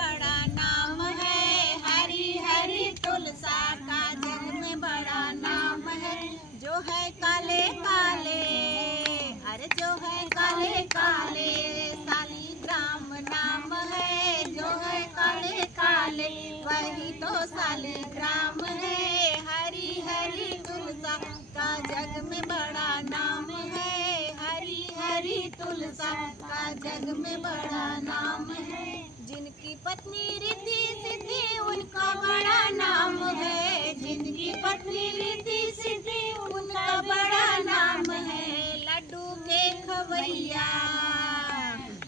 बड़ा नाम है, हरी हरी तुलसा का जग में बड़ा नाम है। जो है काले काले, अरे जो है काले काले, शालिग्राम नाम है। जो है काले काले, वही तो शालिग्राम है। हरी हरी तुलसा का जग में बड़ा नाम है, हरी हरी तुलसा का जग में बड़ा नाम है। जिनकी पत्नी रिद्धि सिद्धि उनका बड़ा नाम है, जिनकी पत्नी रिद्धि सिद्धि उनका बड़ा नाम है। लड्डू के खवैया,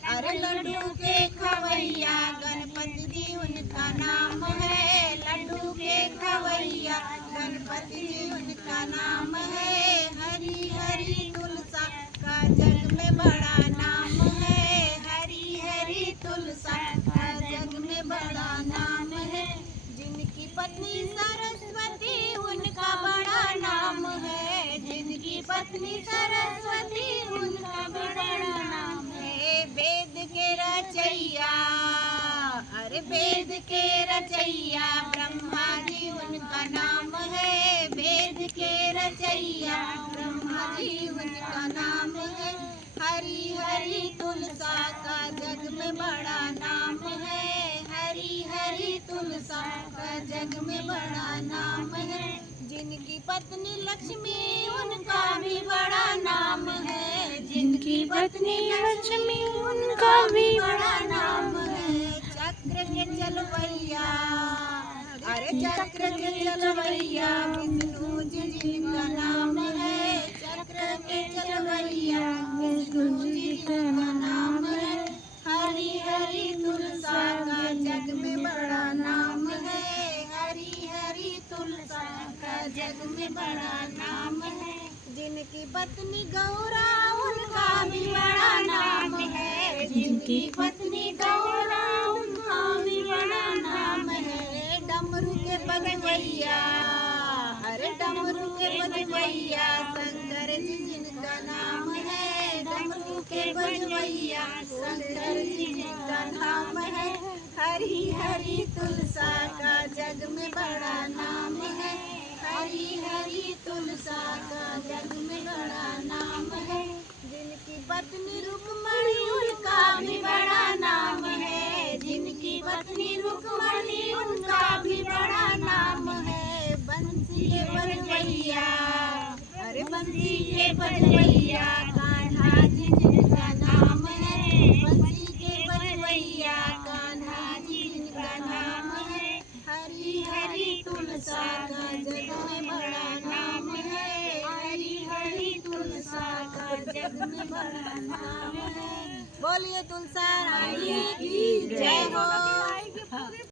अरे लड्डू के खवैया, गणपति जी उनका नाम है। लड्डू के खवैया, गणपति जी उनका नाम है। हरी हरी तुलसा का जग में बड़ा नाम है, हरी हरी तुलसा का जग में बड़ा नाम है। जिनकी पत्नी सरस्वती उनका बड़ा नाम है, जिनकी पत्नी सरस्वती उनका बड़ा नाम है। वेद के रचैया, अरे वेद के रचैया, ब्रह्मा जी उनका नाम है। वेद के रचैया, ब्रह्मा जी उनका नाम है। हरी हरी तुलसा का जग में बड़ा नाम है, हरी हरी तुलसा का जग में बड़ा नाम है। जिनकी पत्नी लक्ष्मी उनका भी बड़ा नाम है, जिनकी पत्नी लक्ष्मी उनका भी बड़ा नाम है। चक्र के चलवैया, अरे चक्र के चलवैया, विष्णु जी जिनका नाम है। चक्र के चलवैया, विष्णु जी का नाम है। हरी हरी तुलसा का जग में बड़ा नाम है, हरी हरी तुलसा का जग में बड़ा नाम है। जिनकी पत्नी गौरा उनका भी बड़ा नाम है, जिनकी पत्नी गौरा उनका भी बड़ा नाम है। डमरू के बजवैया, अरे डमरू के बजवैया, शंकर जी जिनका नाम है। डमरू के बजवैया, शंकर जी जिनका नाम है। हरी हरी तुलसा का जग में बड़ा नाम है, हरी हरी तुलसा का जग में बड़ा नाम है। जिनकी पत्नी रुक्मणी उनका भी बड़ा नाम है, जिनकी पत्नी रुक्मणी उनका भी बड़ा नाम है। बंसी के बजवैया, अरे बंसी के बजवैया, कान्हा जी जिनका नाम है। बंसी के बजवैया, कान्हा जी जिनका नाम है। हरी हरी तुलसा का जग में बड़ा नाम है, हरी हरी तुलसा का जग में बड़ा नाम है। बोलिए तुलसा रानी की जय हो।